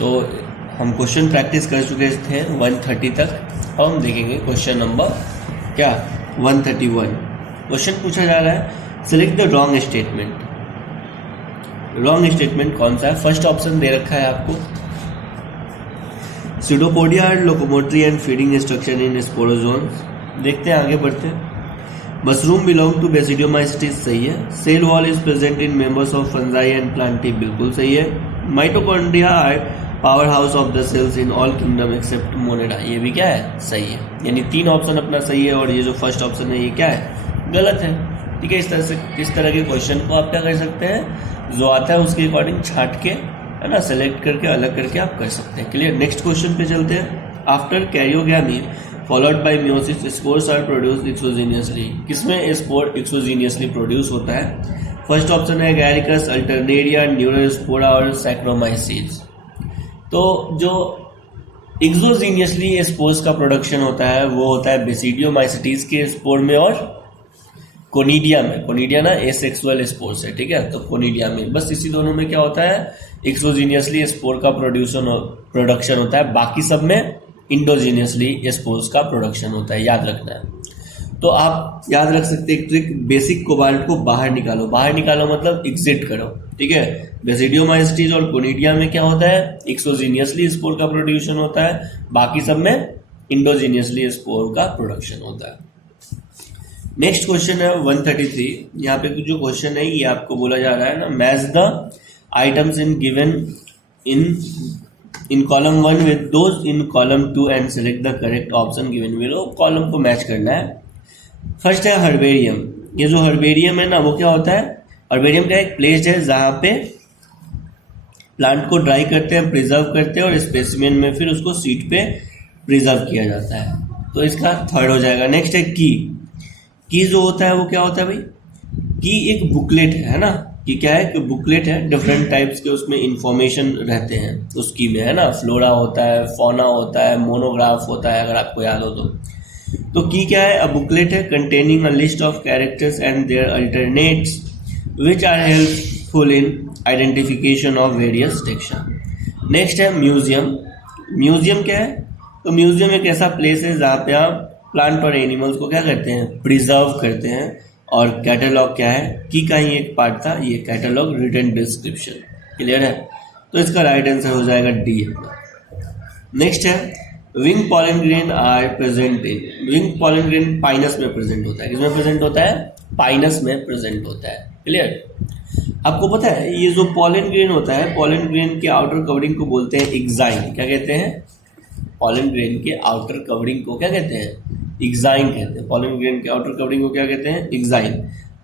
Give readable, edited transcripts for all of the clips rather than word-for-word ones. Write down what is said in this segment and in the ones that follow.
तो हम question practice कर चुके थे 130 तक। अब हम देखेंगे क्वेश्चन नंबर क्या 131। क्वेश्चन पूछा जा रहा है select the wrong statement. Wrong statement कौन सा है? फर्स्ट ऑप्शन दे रखा है आपको, Pseudopodia are locomotory and feeding structure in sporozoans। देखते हैं, आगे बढ़ते हैं। मशरूम बिलोंग टू बेसिडियोमाइसिटीज, सही है। Cell wall is present in members of fungi and plantae, बिल्कुल सही है। Mitochondria are power house of the cells in all kingdom except monera, ये भी क्या है? सही है। यानी 3 ऑप्शन अपना सही है और ये जो फर्स्ट ऑप्शन है ये क्या है? गलत है। ठीक है, इस तरह के क्वेश्चन को आप क्या कर सकते हैं, जो आता है उसके अकॉर्डिंग छाट के, है ना, सेलेक्ट करके अलग करके आप कर सकते हैं। क्लियर। नेक्स्ट क्वेश्चन पे चलते हैं। After karyogamy followed by meiosis spores are produced exogenously. किसमें स्पोर एक्सोजीनियसली प्रोड्यूस होता है? फर्स्ट ऑप्शन है गैरिकस, अल्टरनेरिया, न्यूरोस्पोरा और सैक्रोमाइसीज। तो जो एक्सोजीनियसली स्पोर्स का प्रोडक्शन होता है वो होता है बेसिडियोमाइसिटीज के स्पोर में और कोनिडिया में। कोनिडिया ना एसेक्सुअल स्पोर्स है, ठीक है, तो कोनिडिया में, बस इसी दोनों में क्या होता है, एक्सोजीनियसली स्पोर का प्रोडक्शन होता है। बाकी सब में इंडोजीनियसली स्पोर्स का प्रोडक्शन होता है, याद रखना है। तो आप याद रख सकते हैं ट्रिक, बेसिक कोबाल्ट को बाहर निकालो। बाहर निकालो मतलब एग्जिट करो, ठीक है। बेसिडियोमाइसिटीज और कोनिडिया में क्या होता है, एक्सोजीनियसली स्पोर का प्रोड्यूशन होता है, बाकी सब में इंडोजीनियसली स्पोर का प्रोडक्शन होता है। नेक्स्ट क्वेश्चन है 133। यहाँ पे जो क्वेश्चन है ये आपको बोला जा रहा है ना, match the items in given in column 1 with those in column 2 and select the correct option given below. Column को मैच करना है। फर्स्ट है हर्बेरियम। ये जो हर्बेरियम है ना वो क्या होता है, हर्बेरियम का एक प्लेस है जहाँ पे प्लांट को ड्राई करते हैं, प्रिजर्व करते हैं और स्पेसिमेन में फिर उसको सीट पे प्रिजर्व किया जाता है। तो इसका थर्ड हो जाएगा। नेक्स्ट है की जो होता है वो क्या होता है भाई, की एक बुकलेट है ना, कि क्या है कि बुकलेट है, डिफरेंट टाइप्स के उसमें इंफॉर्मेशन रहते हैं उस की में, है ना। फ्लोरा होता है, फौना होता है, मोनोग्राफ होता है, अगर आपको याद हो तो की क्या है, अ बुकलेट है containing a list of characters and their alternates which are helpful in identification of various texture. Next है म्यूजियम। म्यूजियम क्या है, तो म्यूजियम एक ऐसा प्लेस है जहाँ पे आप प्लांट और एनिमल्स को क्या करते हैं, प्रिजर्व करते हैं। और कैटलॉग क्या है, की का ही एक पार्ट था ये कैटलॉग, रिटन डिस्क्रिप्शन। क्लियर है, तो इसका राइट आंसर हो जाएगा डी। नेक्स्ट है wing pollen grain are present in. Wing pollen grain Pinus में प्रेजेंट होता है। किसमें प्रेजेंट होता है? पाइनस में प्रेजेंट होता है। क्लियर। आपको पता है ये जो पॉलन ग्रेन होता है, पॉलन ग्रेन के आउटर कवरिंग को बोलते हैं एक्साइन। क्या कहते हैं? पॉलन ग्रेन के आउटर कवरिंग को क्या कहते हैं? एक्साइन कहते हैं। पॉलन ग्रेन के आउटर कवरिंग को क्या कहते हैं? एक्साइन।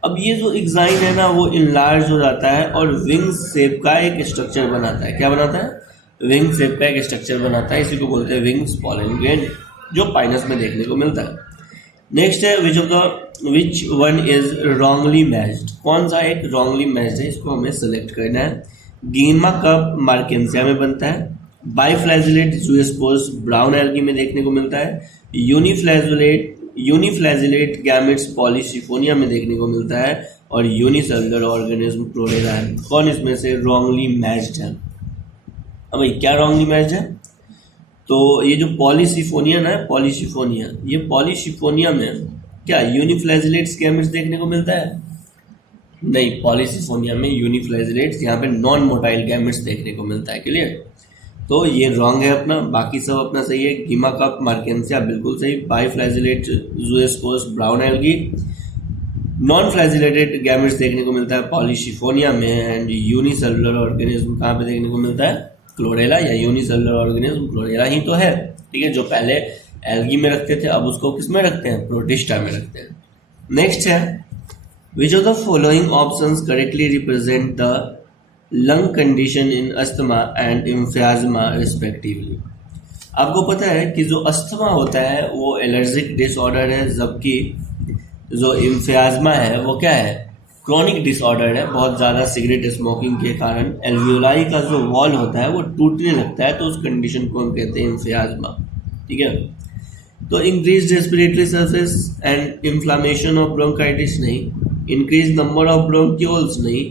अब ये जो एक्साइन है ना वो इनलार्ज हो जाता है और विंग शेप का एक स्ट्रक्चर बनाता है। क्या बनाता है? विंग शेप का एक स्ट्रक्चर बनाता है, इसी को बोलते हैं विंग्स पॉलन ग्रेन, जो पाइनस में देखने को मिलता है। नेक्स्ट है which one is wrongly matched. कौन सा एक रॉन्गली मैच्ड है, इसको हमें सेलेक्ट करना है। गीमा कप मार्केंसिया में बनता है। बाइफ्लैजिलेट जूस्पोर्स ब्राउन एल्गी में देखने को मिलता है। यूनिफ्लैजिलेट गैमेट्स पॉलीसिफोनिया में देखने को मिलता है। और यूनिसेलुलर ऑर्गेनिज्म क्लोरेला है। कौन इसमें से रॉन्गली मैच्ड है? अब भाई क्या रॉन्गली मैच्ड है, तो ये जो पॉलीसिफोनिया ना, पॉलीसिफोनिया, ये पॉलीसिफोनिया में क्या यूनिफ्लैजिलेट्स गैमेट्स देखने को मिलता है? नहीं, पॉलीसिफोनिया में यूनिफ्लैजिलेट्स, यहाँ पे नॉन मोटाइल गैमेट्स देखने को मिलता है। क्लियर। तो ये रॉन्ग है अपना, बाकी सब अपना सही है। गीमा कप मार्केंसिया बिल्कुल सही। Biflagellate zoospores brown algae, non flagellated gametes देखने को मिलता है पॉलीसिफोनिया में। एंड यूनिसेलुलर ऑर्गेनिज्म कहाँ पे देखने को मिलता है? क्लोरेला या यूनिसेलुलर ऑर्गेनिज्म क्लोरेला ही तो है, ठीक है। जो पहले एल्गी में रखते थे अब उसको किस में रखते हैं? प्रोटिस्टा में रखते हैं। नेक्स्ट है which of the following options correctly represent the lung condition in asthma and emphysema respectively. आपको पता है कि जो अस्थमा होता है वो एलर्जिक डिसऑर्डर है, जबकि जो एम्फियाज्मा है वो क्या है? क्रॉनिक डिसऑर्डर है। बहुत ज़्यादा सिगरेट स्मोकिंग के कारण एल्वियोलाई का जो वॉल होता है वो टूटने लगता है, तो उस कंडीशन को हम कहते हैं एम्फियाज्मा, ठीक है। तो increase respiratory surface and inflammation of bronchitis नहीं, इंक्रीज नंबर ऑफ ब्रोंक्यूल्स नहीं,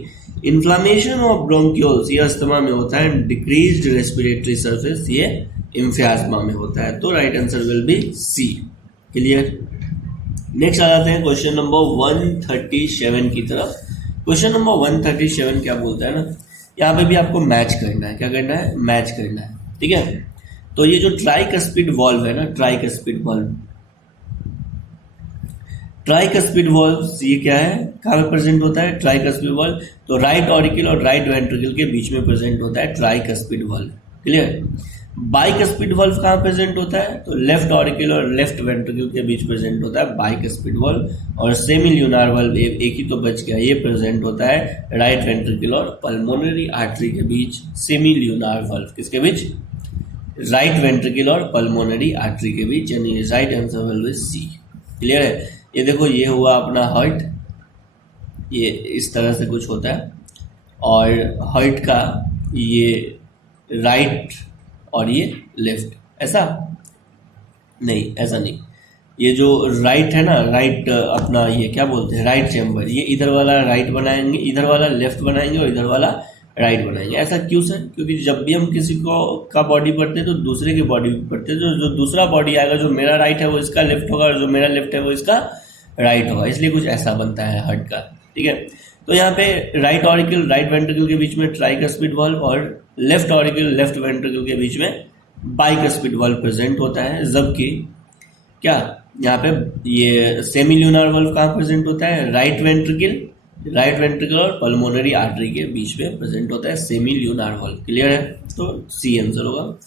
इन्फ्लामेशन ऑफ ब्रोंक्यूल्स ये अस्थमा में होता है, डिक्रीज्ड रेस्पिरेटरी सरफेस ये एम्फियाज्मा में होता है। तो right answer will be C. Clear. Next आ जाते हैं क्वेश्चन नंबर 137 की तरफ। क्वेश्चन नंबर 137 क्या बोलता है ना, यहाँ पे भी आपको मैच करना है। क्या करना है? मैच करना है। ठीक है। तो ये जो ट्राइकस्पिड वॉल्व है ना, ट्राइकस्पिड वॉल्व ये क्या है, कहाँ पे प्रेजेंट होता है? Tricuspid valve. तो राइट ऑरिकल और राइट वेंट्रिकल के बीच में प्रेजेंट होता है tricuspid valve. Clear. Bicuspid valve कहाँ प्रेजेंट होता है? तो लेफ्ट ऑरिकल और लेफ्ट वेंट्रिकल के बीच प्रेजेंट होता है बाइकस्पिड वॉल्व। और सेमी ल्यूनार वॉल्व एक ही तो बच गया, ये प्रेजेंट होता है राइट वेंट्रिकल और पल्मोनरी आर्टरी के बीच। सेमी ल्यूनार वॉल्व किसके बीच? राइट वेंट्रिकल और पल्मोनरी आर्टरी के बीच, यानी right answer will be C. Clear है। ये देखो, ये हुआ अपना हार्ट, ये इस तरह से कुछ होता है, और हार्ट का ये राइट और ये लेफ्ट, ऐसा नहीं, ऐसा नहीं। ये जो राइट है ना, राइट अपना ये क्या बोलते हैं, राइट चैम्बर, ये इधर वाला राइट बनाएंगे, इधर वाला लेफ्ट बनाएंगे और इधर वाला राइट बनाएंगे। ऐसा क्यों सर? क्योंकि जब भी हम किसी को का बॉडी पढ़ते हैं तो दूसरे की बॉडी पढ़ते हैं, जो दूसरा बॉडी आएगा, जो मेरा राइट है वो इसका लेफ्ट होगा, और जो मेरा लेफ्ट है वो इसका राइट होगा, इसलिए कुछ ऐसा बनता है हार्ट का। ठीक है। तो यहाँ पे राइट ऑरिकल राइट वेंट्रिकल के बीच में ट्राइकस्पिड वॉल्व और लेफ्ट ऑरिकल लेफ्ट वेंट्रिकल के बीच में बाइकस्पिड वॉल्व प्रेजेंट होता है, जबकि क्या यहाँ पे ये सेमी ल्यूनार वॉल्व कहाँ प्रेजेंट होता है? राइट वेंट्रिकल और पल्मोनरी आर्टरी के बीच में प्रेजेंट होता है सेमी ल्यूनार वॉल्व। क्लियर है। तो सी आंसर होगा।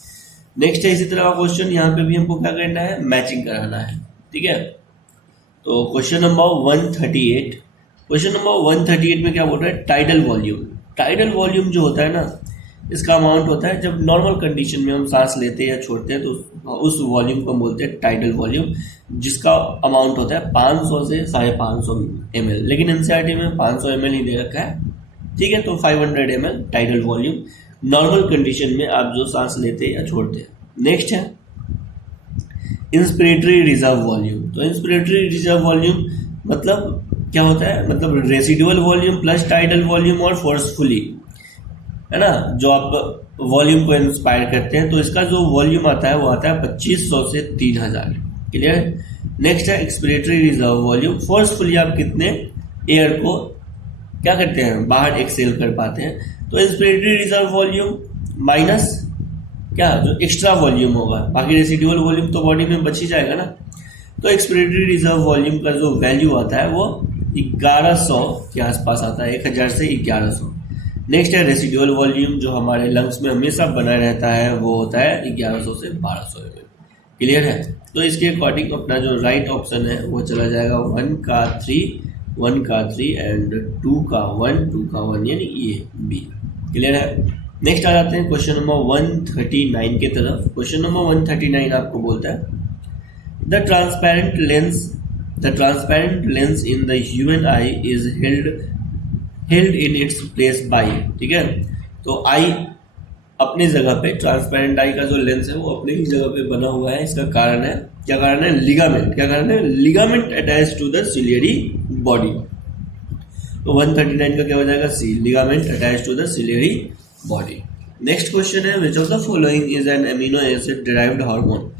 नेक्स्ट है इसी तरह का क्वेश्चन, यहाँ पे भी हमको क्या करना है? मैचिंग कराना है। ठीक है। तो क्वेश्चन नंबर 138, क्वेश्चन नंबर 138 में क्या बोल रहा है? Tidal volume. टाइडल वॉल्यूम जो होता है ना, इसका अमाउंट होता है जब नॉर्मल कंडीशन में हम सांस लेते हैं या छोड़ते हैं, तो उस वॉल्यूम को बोलते हैं टाइडल वॉल्यूम, जिसका अमाउंट होता है 500 से 550 ml। लेकिन एनसीईआरटी में 500 ml ही दे रखा है। ठीक है। तो 500 ml tidal volume, normal condition में आप जो सांस लेते हैं या छोड़ते हैं। नेक्स्ट है इंस्पिरेटरी रिजर्व वॉल्यूम। तो इंस्पिरेटरी रिजर्व वॉल्यूम मतलब क्या होता है? मतलब residual volume plus tidal volume और फोर्सफुली, है ना, जो आप वॉल्यूम को इंस्पायर करते हैं। तो इसका जो वॉल्यूम आता है वो आता है 2500 से 3000। क्लियर। नेक्स्ट है एक्सपिरेटरी रिजर्व वॉल्यूम। फोर्सफुली आप कितने एयर को क्या करते हैं? बाहर एक्सेल कर पाते हैं। तो इंस्पिरेटरी रिजर्व वॉल्यूम माइनस क्या, जो एक्स्ट्रा वॉल्यूम होगा, बाकी रेसिडुअल वॉल्यूम तो बॉडी में बच ही जाएगा ना। तो एक्सपिरेटरी रिजर्व वॉल्यूम का जो वैल्यू आता है वो 1100 के आसपास आता है, 1000 से 1100। नेक्स्ट है रेसिडुअल वॉल्यूम, जो हमारे लंग्स में हमेशा बना रहता है, वो होता है 1100 से 1200 ml। क्लियर है। तो इसके अकॉर्डिंग अपना जो राइट ऑप्शन है वो चला जाएगा 1 का 3 एंड 2 का 1 यानी ये बी। क्लियर है। नेक्स्ट आ जाते हैं क्वेश्चन नंबर 139 की तरफ। क्वेश्चन नंबर 139 आपको बोलता है the transparent lens in the human I is held in its place by. ठीक है। तो आई अपनी जगह पे, ट्रांसपेरेंट आई का जो लेंस है वो अपनी ही जगह पे बना हुआ है। इसका कारण है, क्या कारण है? लिगामेंट। क्या कारण है? Ligament attach to the ciliary body. तो 139 का क्या हो जाएगा? C, ligament attach to the ciliary body. Next question है which of the following is an amino acid derived hormone.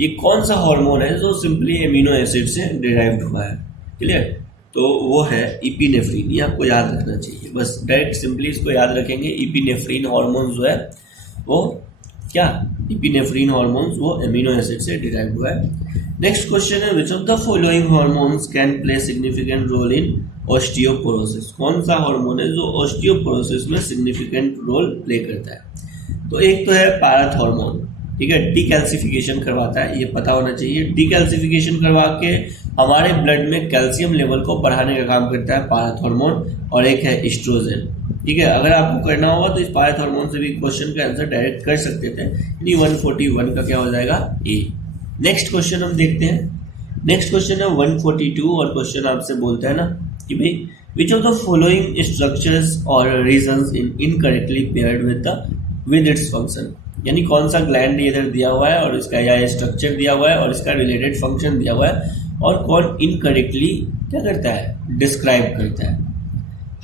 ये कौन सा हार्मोन है जो सिंपली एमिनो एसिड से डिराइव्ड हुआ है? क्लियर। तो वो है इपिनेफ्रिन। ये आपको याद रखना चाहिए, बस डायरेक्ट सिंपली इसको याद रखेंगे। इपिनेफ्रिन हार्मोन जो है वो क्या, इपिनेफ्रिन हार्मोन वो एमिनो एसिड से डिराइव हुआ है। नेक्स्ट क्वेश्चन है which of the following hormones can play significant role in osteoporosis. कौन सा हार्मोन है जो ऑस्टियोपोरोसिस में सिग्निफिकेंट रोल प्ले करता है? तो एक तो है पारथ हार्मोन। ठीक है। डीकैल्सिफिकेशन करवाता है, ये पता होना चाहिए। डीकैल्सिफिकेशन करवा के हमारे ब्लड में कैल्शियम लेवल को बढ़ाने का काम करता है पारथ हार्मोन। और एक है एस्ट्रोजन। ठीक है। अगर आपको करना होगा तो इस पारथ हार्मोन से भी क्वेश्चन का आंसर डायरेक्ट कर सकते थे। 141 का क्या हो जाएगा? ए। नेक्स्ट क्वेश्चन हम देखते हैं। नेक्स्ट क्वेश्चन है 142 और क्वेश्चन आपसे बोलता है ना कि भाई which of the following structures or regions incorrectly paired with its function. यानी कौन सा ग्लैंड इधर दिया हुआ है और इसका या स्ट्रक्चर दिया हुआ है और इसका रिलेटेड फंक्शन दिया हुआ है, और कौन इनकरेक्टली क्या करता है? डिस्क्राइब करता है।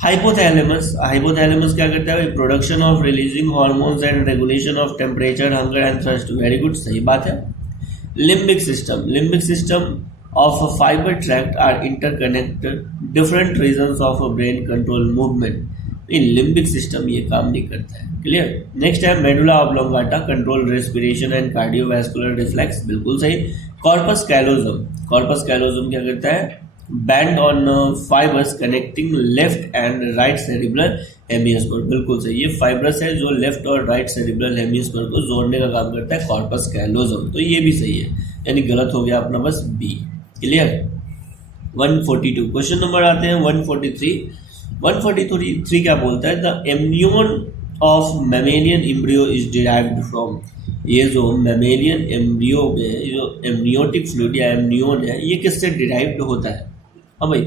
हाइपोथैलेमस, हाइपोथैलेमस क्या करता है? Production of releasing hormones and regulation of temperature, hunger and thirst. Very good, सही बात है। Limbic system, limbic system of a fiber tract are interconnected different regions of a brain control movement। In limbic system ये काम नहीं करता है। Clear. Next है medulla oblongata, control respiration and cardiovascular reflex, बिल्कुल सही। कॉर्पस कैलोजम, कॉर्पस कैलोजम क्या करता है? Band on fibers connecting left and right cerebral hemisphere, बिल्कुल सही। ये फाइबर्स है जो लेफ्ट और राइट सेरिब्रल हेमिस्फीयर को जोड़ने का काम करता है, कॉर्पस कैलोजम, तो ये भी सही है, यानी गलत हो गया अपना बस बी। क्लियर। 142 क्वेश्चन नंबर आते हैं 143। 143 क्या बोलता है? द एम्ब्रियोन of mammalian embryo is derived from. ये जो मैमेलियन एम्ब्रियो में जो एम्ब्रियोटिक फ्लूइड या एम्ब्रियोन है, ये किससे डिराइव्ड होता है? हाँ भाई,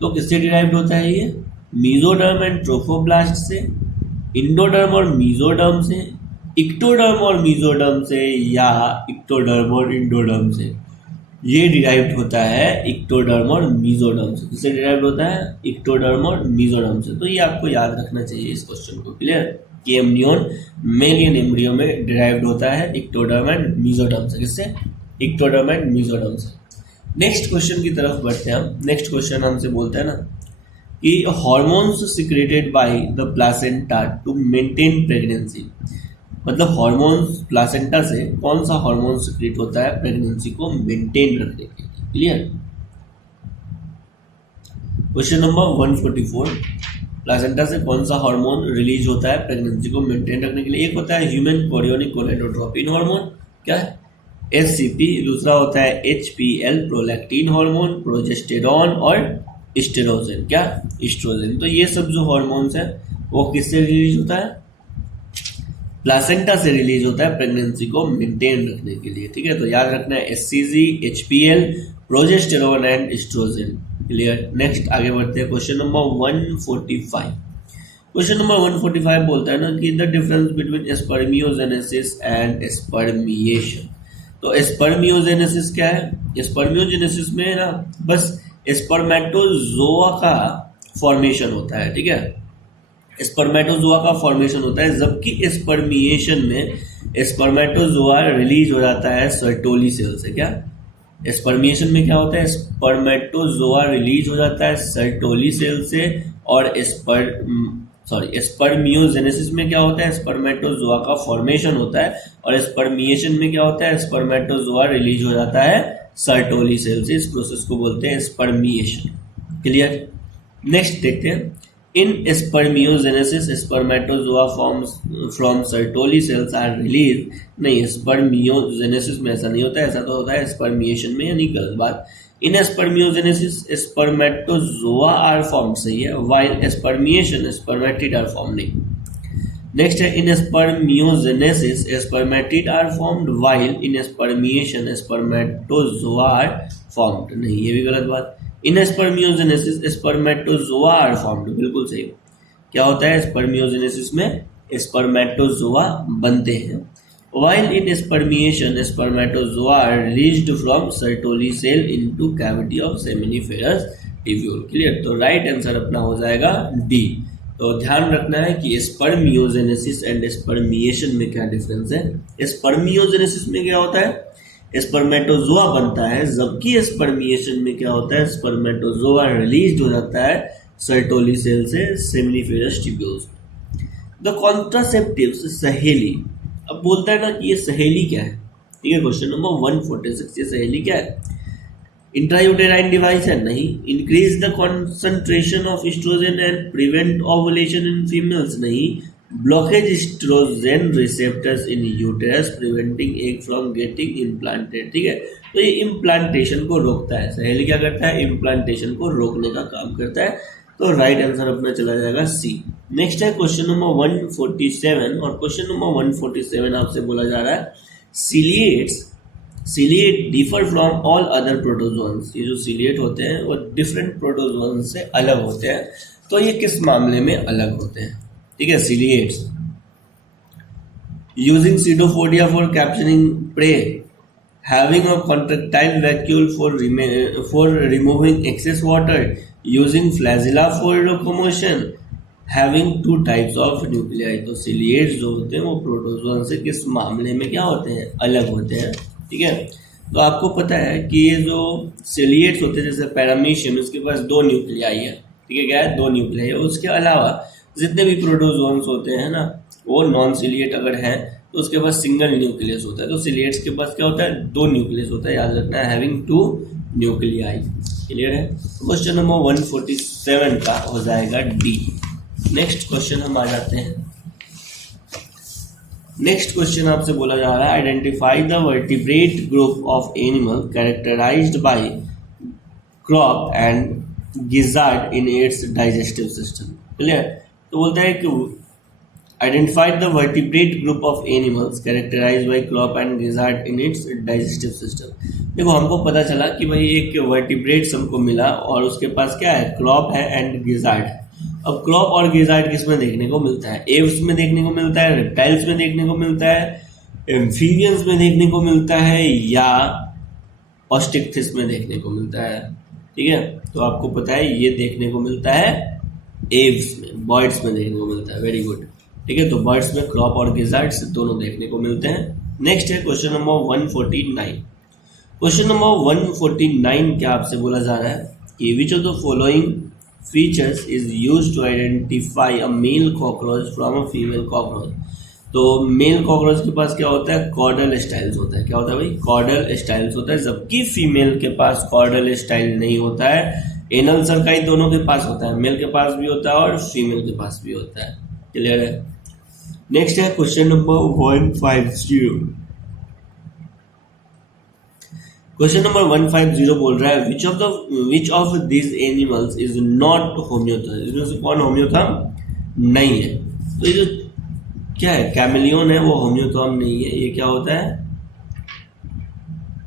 तो किससे डिराइव्ड होता है ये? मीजोडर्म एंड ट्रोफोब्लास्ट से, इंडोडर्म और मीजोडर्म से, इक्टोडर्म और मीजोडर्म से, या इक्टोडर्म और इंडोडर्म से। ये डिराइव्ड होता है इक्टोडर्म और मीजोडर्म से। किससे डिराइव्ड होता है? इक्टोडर्म और मीजोडर्म से। तो ये आपको याद रखना चाहिए इस क्वेश्चन को। क्लियर। कि एम्ब्रियोन मेलियन एम्ब्रियो में डिराइव्ड होता है इक्टोडर्म एंड मीजोडर्म से। किससे? इक्टोडर्म एंड मीजोडर्म से। नेक्स्ट क्वेश्चन की तरफ बढ़ते हैं हम। नेक्स्ट क्वेश्चन हमसे बोलते हैं ना कि hormones secreted by the placenta to maintain pregnancy, मतलब हॉर्मोन्स प्लासेंटा से कौन सा हार्मोन सिक्रेट होता है प्रेगनेंसी को मेंटेन रखने के लिए? क्लियर। क्वेश्चन नंबर 144, प्लासेंटा से कौन सा हार्मोन रिलीज होता है प्रेगनेंसी को मेंटेन रखने के लिए? एक होता है ह्यूमन कोरियोनिक गोनाडोट्रोपिन हार्मोन, क्या है? HCP। दूसरा होता है HPL प्रोलैक्टिन हार्मोन, प्रोजेस्टेरॉन और एस्ट्रोजन, क्या? एस्ट्रोजन। तो ये सब जो हार्मोन्स है वो किससे रिलीज होता है? प्लासेंटा से रिलीज होता है प्रेगनेंसी को मेंटेन रखने के लिए। ठीक है, तो याद रखना है HCG, HPL, progesterone and estrogen. Clear. Next आगे बढ़ते हैं क्वेश्चन नंबर 145। क्वेश्चन नंबर 145 बोलता है ना कि the difference between spermiogenesis and spermiation. तो स्पर्मियोजेनेसिस क्या है? स्पर्मियोजेनेसिस में ना बस स्पर्मेटोजोआ का फॉर्मेशन होता है। ठीक है, स्पर्मेटोजोआ का फॉर्मेशन होता है, जबकि स्पर्मिएशन में स्पर्मेटोजोआ रिलीज हो जाता है सर्टोली सेल से। क्या? स्पर्मिएशन में क्या होता है? स्पर्मेटोजोआ रिलीज हो जाता है सर्टोली सेल से, और स्पर्मियोजेनेसिस में क्या होता है? स्पर्मेटोजोआ का फॉर्मेशन होता है, और स्पर्मिएशन में क्या होता है? स्पर्मेटोजोआ रिलीज हो जाता है सर्टोली सेल से। इस प्रोसेस को बोलते हैं स्पर्मिएशन। क्लियर। नेक्स्ट देखते हैं। In spermiogenesis, spermatozoa forms from Sertoli cells are released। नहीं, spermiogenesis में ऐसा नहीं होता है, ऐसा तो होता है spermiation में, यानी गलत बात। In spermiogenesis, spermatozoa are formed, सही है, while spermiation, spermatid are formed, नहीं। नेक्स्ट है in spermiogenesis, spermatid are formed, while in spermiation, spermatozoa are formed, नहीं, ये भी गलत बात। In spermiogenesis spermatozoa are formed, बिल्कुल सही। क्या होता है स्पर्मियोजेनेसिस में? स्पर्मेटोजोआ बनते हैं। While in spermiation spermatozoa are released from Sertoli cell into cavity of seminiferous tubule. Clear. तो राइट आंसर अपना हो जाएगा डी। तो ध्यान रखना है कि स्पर्मियोजेनेसिस एंड स्पर्मिएशन में क्या डिफरेंस है। स्पर्मियोजेनेसिस में क्या होता है? स्पर्मेटोजोआ बनता है, जबकि स्पर्मिएशन में क्या होता है? स्पर्मेटोजोआ रिलीज हो जाता है सर्टोली सेल से सेमिनिफेरस ट्यूब्यूल्स। द कॉन्ट्रासेप्टिव्स, सहेली। अब बोलता है ना कि ये सहेली क्या है। ठीक है, क्वेश्चन नंबर 146, ये सहेली क्या है? इंट्रायूटेराइन डिवाइस है? नहीं। Increase the concentration of estrogen and prevent ovulation in females? नहीं। Blockage estrogen receptors in uterus preventing egg from getting implanted. ठीक है, तो ये इम्प्लांटेशन को रोकता है। सहेली क्या करता है? इम्प्लांटेशन को रोकने का काम करता है। तो राइट आंसर अपना चला जाएगा सी। नेक्स्ट है क्वेश्चन नंबर 147, और क्वेश्चन नंबर 147 आपसे बोला जा रहा है ciliate differ from all other protozoans. ये जो सिलिएट होते हैं वो डिफरेंट प्रोटोजोन से अलग होते हैं। तो ये किस मामले में अलग होते हैं? ठीक है, ciliates using pseudopodia for capturing prey, having a contractile vacuole for removing excess water, using flagella for locomotion, having 2 types of nuclei. तो सिलिएट्स जो होते हैं वो प्रोटोजोन से किस मामले में क्या होते हैं, अलग होते हैं, ठीक है। तो आपको पता है कि ये जो सिलिएट्स होते हैं जैसे पैरामीशियम, इसके पास 2 न्यूक्लियाई है, ठीक है, क्या है, 2 न्यूक्लियाई है। उसके अलावा जितने भी प्रोटोजोन्स होते हैं ना, वो नॉन सिलिएट अगर हैं तो उसके पास सिंगल न्यूक्लियस होता है। तो सिलिएट्स के पास क्या होता है, 2 न्यूक्लियस होता है, याद रखना है, हैविंग 2 न्यूक्लियाई। क्लियर है। क्वेश्चन नंबर 147 का हो जाएगा डी। नेक्स्ट क्वेश्चन हम आ जाते हैं। नेक्स्ट क्वेश्चन आपसे बोला जा रहा है identify the vertebrate group of animal characterised by crop and gizzard in its digestive system. Clear. तो बोलता है कि identify the vertebrate group of animals characterised by crop and gizzard in its digestive system. देखो हमको पता चला कि भाई एक वर्टिब्रेट्स हमको मिला और उसके पास क्या है, क्रॉप है एंड गिजार्ड है। अब क्रॉप और गिजार्ड किस में देखने को मिलता है, एव्स में देखने को मिलता है, रेप्टाइल्स में देखने को मिलता है, एम्फीबियंस में देखने को मिलता है, या ऑस्टिक्थिस में देखने को मिलता है, ठीक है। तो आपको पता है ये देखने को मिलता है एव्स में, बर्ड्स में देखने को मिलता है। वेरी गुड, ठीक है। तो बर्ड्स में क्रॉप और गिजार्ड्स दोनों देखने को मिलते हैं। नेक्स्ट है क्वेश्चन नंबर 149। क्वेश्चन नंबर 149 क्या आपसे बोला जा रहा है कि which of the following features is used to identify a male cockroach from a female cockroach. तो मेल कॉकरोच के पास क्या होता है, कॉर्डल स्टाइल्स होता है। क्या होता है भाई, कॉर्डल स्टाइल्स होता है, जबकि फीमेल के पास कॉर्डल स्टाइल नहीं होता है। एनल सर्काई दोनों के पास होता है, मेल के पास भी होता है और फीमेल के पास भी होता है। क्लियर है। नेक्स्ट है क्वेश्चन नंबर 150। क्वेश्चन नंबर 150 बोल रहा है which of this animals is not होम्योथर्म। इसमें से कौन होम्योथर्म नहीं है। तो ये जो क्या है, कैमेलियन है, वो होम्योथर्म नहीं है। ये क्या होता है,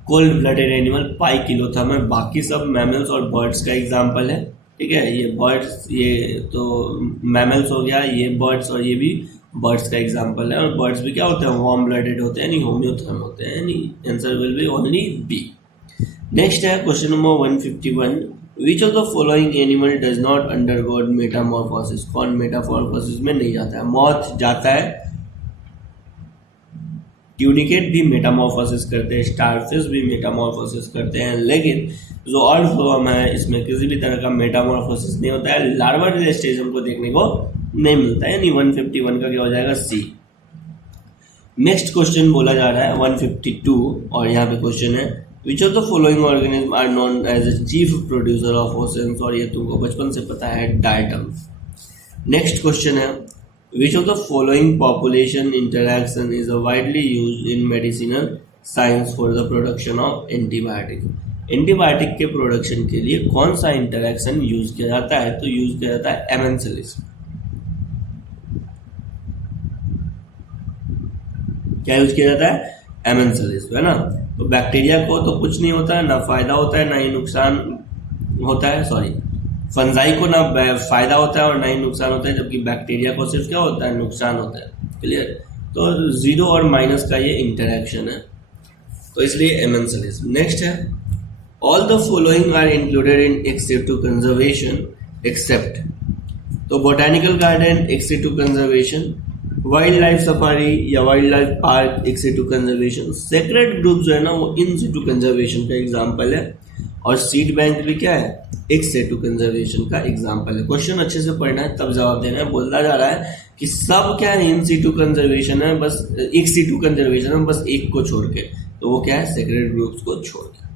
कोल्ड ब्लडेड एनिमल, पाइकिलोथर्म है। बाकी सब मैमल्स और बर्ड्स का एग्जाम्पल है, ठीक है। ये बर्ड्स, ये तो मैमल्स हो गया, ये बर्ड्स और ये भी बर्ड्स का एग्जाम्पल है। और बर्ड्स भी क्या होते हैं, वार्म ब्लडेड होते हैं, नहीं होम्योथर्म होते हैं, नहीं। Answer will be only B. Next है question number 151। Which of the following animal does not undergo metamorphosis. कौन मेटामॉर्फोसिस में नहीं जाता है, मॉथ जाता है, ट्यूनिकेट भी मेटामॉर्फोसिस करते हैं, स्टारफिश भी मेटामॉर्फोसिस करते हैं, लेकिन जो ऑर्डफॉर्म है इसमें किसी भी तरह का मेटामॉर्फोसिस नहीं होता है। लार्वा स्टेज हमको देखने को नहीं मिलता है, यानी 151 का क्या हो जाएगा, सी। नेक्स्ट क्वेश्चन बोला जा रहा है 152 और यहाँ पे क्वेश्चन है which of the following organism are known as a chief producer of oceans. और ये तुमको बचपन से पता है, डायटम्स। नेक्स्ट क्वेश्चन है which of the following population interaction is widely used in medicinal science for the production of antibiotic. Antibiotic के production के लिए कौन सा इंटरैक्शन यूज किया जाता है, तो यूज किया जाता है एमेंसिलिस। क्या यूज किया जाता है, एमेंसिलिस, है ना। तो बैक्टीरिया को तो कुछ नहीं होता है, ना फायदा होता है ना ही नुकसान होता है, सॉरी, फंजाई को ना फायदा होता है और ना ही नुकसान होता है, जबकि बैक्टीरिया को सिर्फ क्या होता है, नुकसान होता है। क्लियर। तो 0 और माइनस का ये इंटरैक्शन है, तो इसलिए एमेंसिलिस। नेक्स्ट है all the following are included in ex situ conservation except. तो botanical garden ex situ conservation, wild life safari या wild life park ex situ conservation, sacred grove जो है ना वो इन सिटू कंजर्वेशन का एग्जाम्पल है, और सीड बैंक भी क्या है, एक्सेटिव कंजर्वेशन का एग्जाम्पल है। क्वेश्चन अच्छे से पढ़ना है तब जवाब देना है। बोलता जा रहा है कि सब क्या है, इन सिटू कंजर्वेशन है, बस एक सिटू कंजर्वेशन है, बस एक को छोड़ के, तो वो क्या है, सेक्रेड ग्रुप्स को छोड़ के।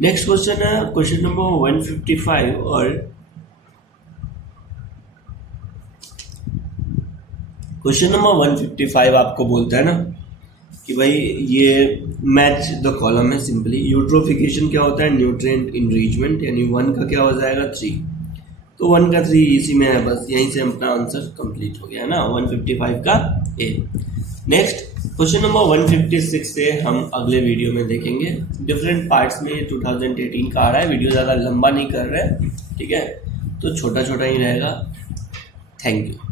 नेक्स्ट क्वेश्चन है क्वेश्चन नंबर 155 और क्वेश्चन नंबर 155 आपको बोलता है ना कि भाई ये मैच द कॉलम है सिंपली। यूट्रोफिकेशन क्या होता है, न्यूट्रिएंट इनरिचमेंट, यानी 1 का क्या हो जाएगा, 3। तो 1 का 3 इसी में है, बस यहीं से अपना आंसर कंप्लीट हो गया ना, 155 का ए। नेक्स्ट क्वेश्चन नंबर 156 से हम अगले वीडियो में देखेंगे। डिफरेंट पार्ट्स में 2018 का आ रहा है, वीडियो ज़्यादा लंबा नहीं कर रहे हैं, ठीक है, तो छोटा छोटा ही रहेगा। Thank you.